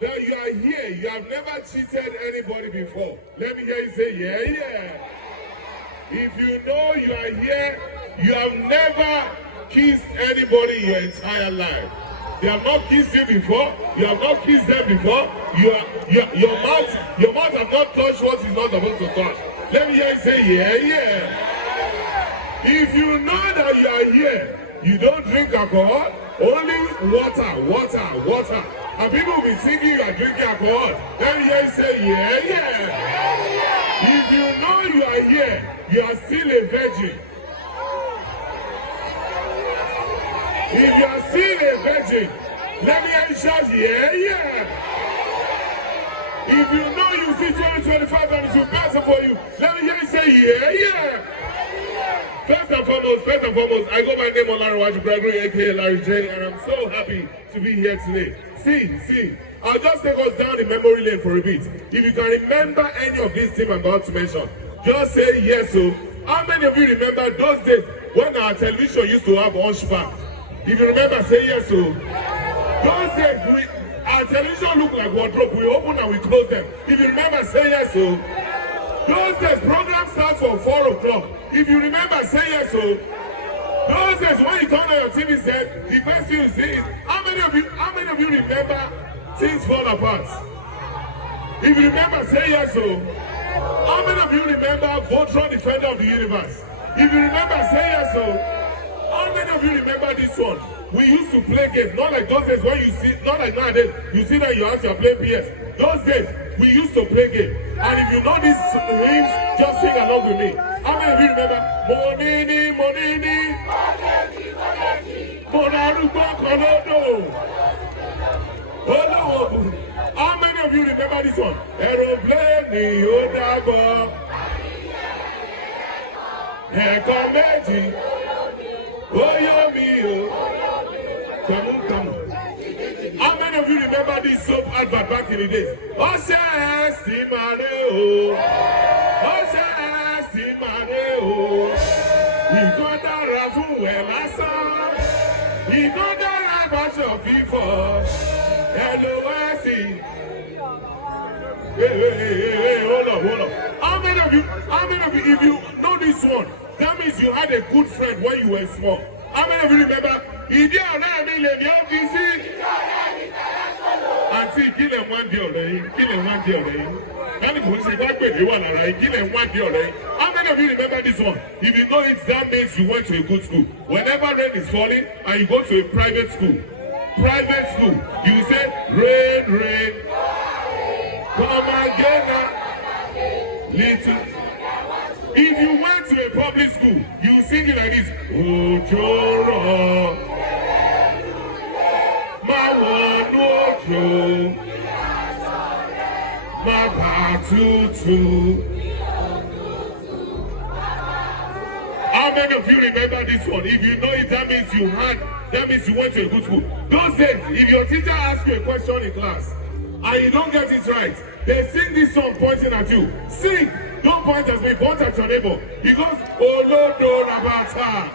that you are here, you have never cheated anybody before. Let me hear you say, yeah, yeah. If you know you are here, you have never kissed anybody in your entire life. They have not kissed you before. You have not kissed them before. Your mouth have not touched what is not supposed to touch. Let me hear you say, yeah, yeah. If you know that you are here, you don't drink alcohol, only water. And people will be thinking you are drinking alcohol. Let me hear you say, yeah, yeah. If you know you are here, you are still a virgin. If you are still a virgin, let me hear you shout, yeah, yeah. If you know you see 2025 and it will better for you, let me hear you say, yeah, yeah. First and foremost, I go by name Olariwaju Gregory, aka Larry J, and I'm so happy to be here today. See, I'll just take us down the memory lane for a bit. If you can remember any of these things I'm about to mention, just say yes. So, how many of you remember those days when our television used to have hunchback? If you remember, say yes. So, those days, our television looked like wardrobe. We open and we close them. If you remember, say yes. So, those days, program starts from 4 o'clock. If you remember, say yes. So, those days when you turn on your TV set, the first thing you see is how many of you remember things fall apart? If you remember, say yes. So, how many of you remember Voltron Defender of the Universe? If you remember, say yes. So, how many of you remember this one? We used to play games, not like those days when you see, not like nowadays, you see that your house you're playing PS. Those days, we used to play games. And if you know these hymns, just sing along with me. How many of you remember? Monini, Monarugbo Konodo. How many of you remember this one? Aeroplane, Yodabo. Comedy. Come. How many of you remember this soap advert back in the days? Hey, hold on. How many of you, if you know this one, that means you had a good friend when you were small. How many of you remember? Auntie, kill him one day already. How many of you remember this one? If you know it, that means you went to a good school. Whenever rain is falling and you go to a private school, you say, rain, come again, little. If you went to a public school, you sing it like this. Ojoro, ma wonu ojo, ma batutu. How many of you remember this one? If you know it, that means you went to a good school. Those days, if your teacher asks you a question in class and you don't get it right, they sing this song pointing at you. Sing! Don't point at me, point at your neighbor. Because Olodo Rabata.